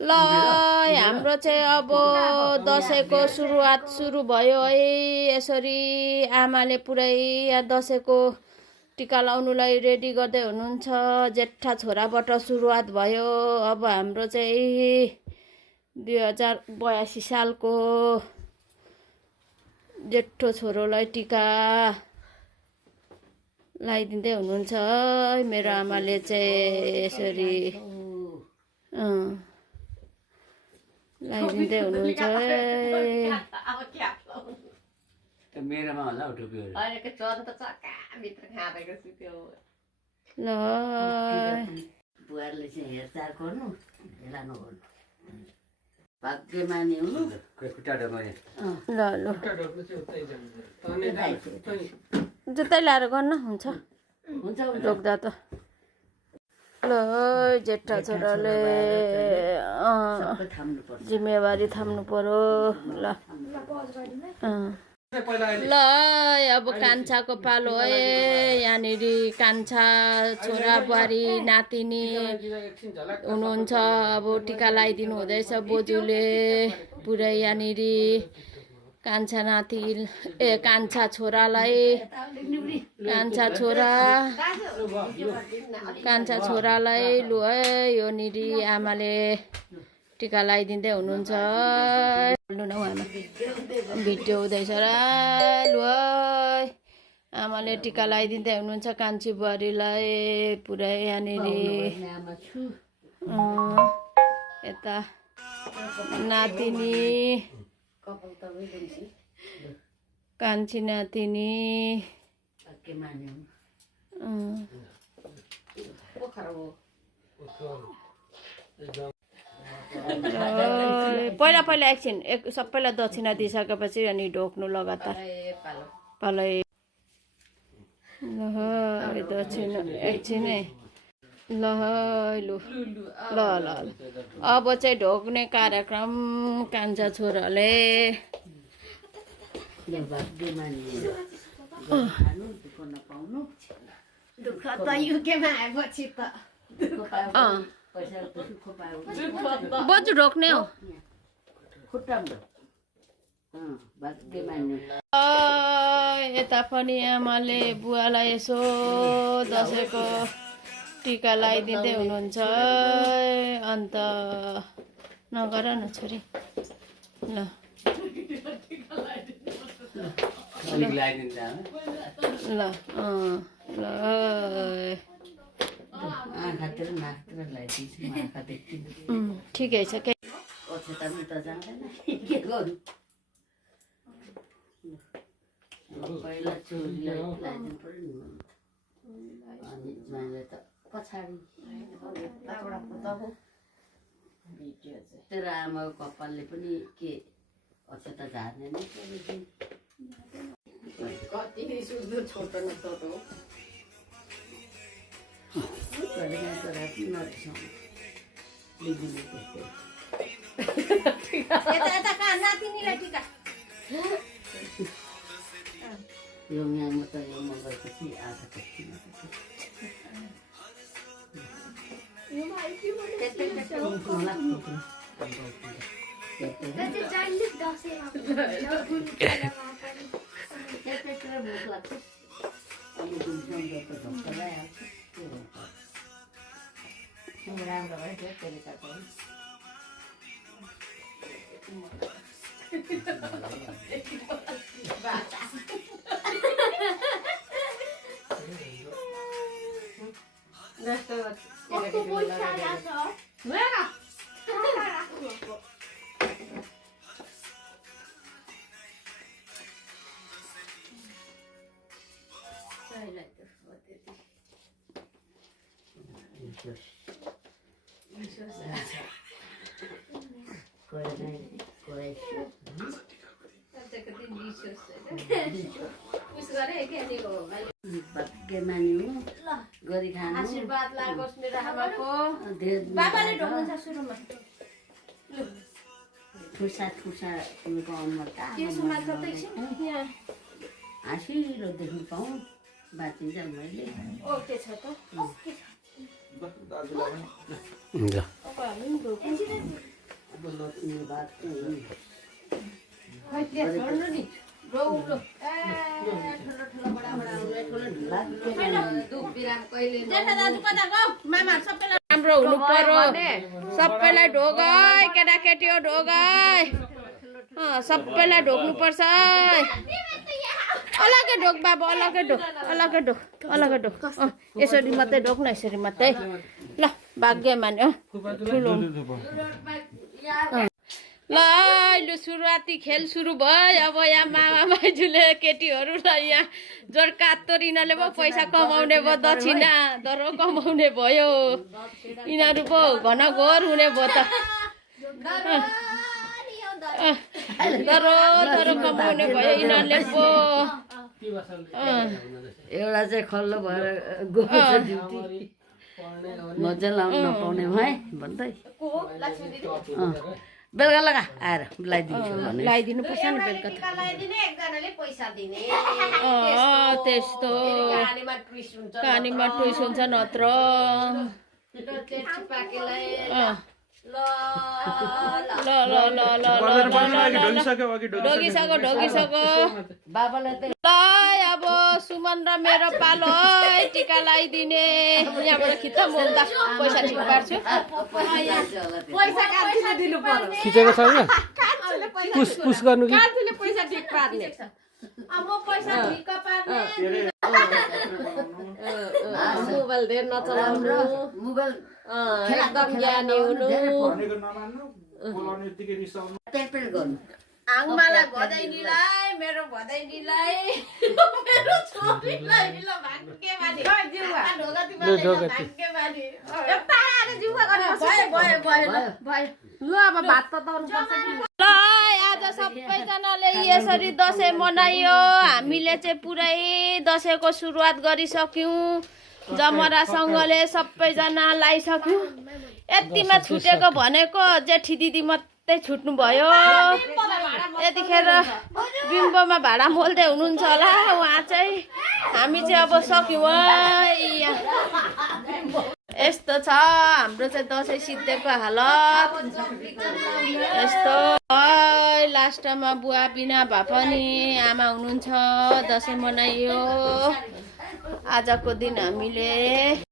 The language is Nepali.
ल हाम्रो चाहिँ अब दसैँको सुरुवात सुरु भयो है। यसरी आमाले पुरै दसैँको टिका लाउनुलाई रेडी गर्दै हुनुहुन्छ। जेठा छोराबाट सुरुवात भयो। अब हाम्रो चाहिँ 2082 सालको जेठो छोरोलाई टिका लगाइदिँदै हुनुहुन्छ है। मेरो आमाले चाहिँ यसरी लगाइदिँदै हुनुहुन्छ। मेरोमा होला टोपीहरू ल बुहारले चाहिँ हेरचाह गर्नु हेलानो गर्नु भाग्यमानी हुनु खुट्टा ढोक्ने ल ल जुत्तै लाएर गर्न हुन्छ ढोक्दा त। ल जेठा छोराले जिम्मेवारी थाम्नु पर्यो। ल ल अब कान्छाको पालो है। यहाँनिर कान्छा छोरा बुहारी नातिनी हुनुहुन्छ। अब टिका लगाइदिनु हुँदैछ बोजूले पुरै। यहाँनिर कान्छा नाति कान्छा छोरालाई कान्छा छोरालाई लु है योनिर आमाले टिका लगाइदिँदै हुनुहुन्छ। लु न आमा भिडियो हुँदैछ र लु है आमाले टिका लगाइदिँदै हुनुहुन्छ कान्छी बुहारीलाई पुरै। यहाँनिर यता नातिनी कान्छी नातिनी पहिला पहिला एकछिन सबैलाई दक्षिणा दिइसकेपछि अनि ढोक्नु लगातार पालै। ल दक्षिणा एकछिनै ल लु ल ल अब चाहिँ ढोक्ने कार्यक्रम कान्छा छोराले दुःख त युकेमा आएपछि त बजु ढोक्ने हो। यता पनि आमाले बुवालाई यसो दसैँको टिका लगाइदिँदै हुनुहुन्छ। अन्त नगर न छोरी ल ल ल ठिकै छ के पहिला छोरीलाई लगाइदिनु पर्यो अनि ज्वाइँलाई त पछाडि। तेरो आमाको कपालले पनि के अक्षता झार्ने नै कति सुन्दर छोटो न छोटो यो यहाँमा त यो म गएपछि आधा कति भोक लाग्छ अनि राम्रो भयो त्यसले गर्दा भाग्यमानी हुनु गरी खानु आशीर्वाद लागोस् मेरो आमाको। बाबाले ढोक्नुहुन्छ सुरुमा ठुसा ठुसा तिमीको अनुहार हाँसिलो देख्नु पाऊँ बाँचिन्छ मैले। ओके छ त ल राम्रो हुनु पर्यो सबैलाई ढोगै केटाकेटी हो ढोगै सबैलाई ढोग्नु पर्छ अलग्गै ढोग बाबु अलग्गै ढोग अलग्गै ढोग अलग्गै ढोग यसरी मात्रै ढोग न यसरी मात्रै ल भाग्यमान ठुलो ल लु सुरुवाती खेल सुरु भयो अब यहाँ मामा माइजूले केटीहरूलाई यहाँ जोडकातोर यिनीहरूले पो पैसा कमाउने भयो दक्षिणा दरो कमाउने भयो यिनीहरू पो घनघोर हुने भयो त दरो दरो कमाउने भयो यिनीहरूले पो एउटा चाहिँ खल्लो भएर गएको ड्युटी मजा लाउनु नपाउने है भन्दै बेलुका लगा आएर लगाइदिन्छु भने लगाइदिनु पर्छ नि बेलुका त्यस्तो कहानीमा ट्विस्ट हुन्छ नत्र ल ढोगिसक्यो बाबालाई त ल अब सुमन र मेरो पालो है टिका लगाइदिने यहाँबाट खिच्दा म उता पैसा ठिक पार्छु खिचेको छैन पुस पुस गर्नु कि पैसा ठिक पार्ने मोबाइल धेर नचलाउनु मोबाइल एकदम ज्ञानी हुनु आङमालाई भदैनीलाई मेरो भदैनीलाई मेरो छोरीलाई ल भाग्यमानी ल अब भात त दर्नु पर्छ ल आज सबैजनाले यसरी दसैँ मनायो हामीले चाहिँ पुरै दसैँको सुरुवात गरिसक्यौँ जमरासँगले सबैजना लगाइसक्यौँ यतिमा छुटेको भनेको जेठी दिदी मात्रै छुट्नु भयो यतिखेर बिम्बोमा भाडा मोल्दै हुनुहुन्छ होला उहाँ चाहिँ हामी चाहिँ अब सक्यौँ यस्तो छ हाम्रो चाहिँ दसैँ सिद्धिको हालत यस्तो लास्टमा बुवा बिना भए पनि आमा हुनुहुन्छ दसैँ मनाइयो आजको दिन हामीले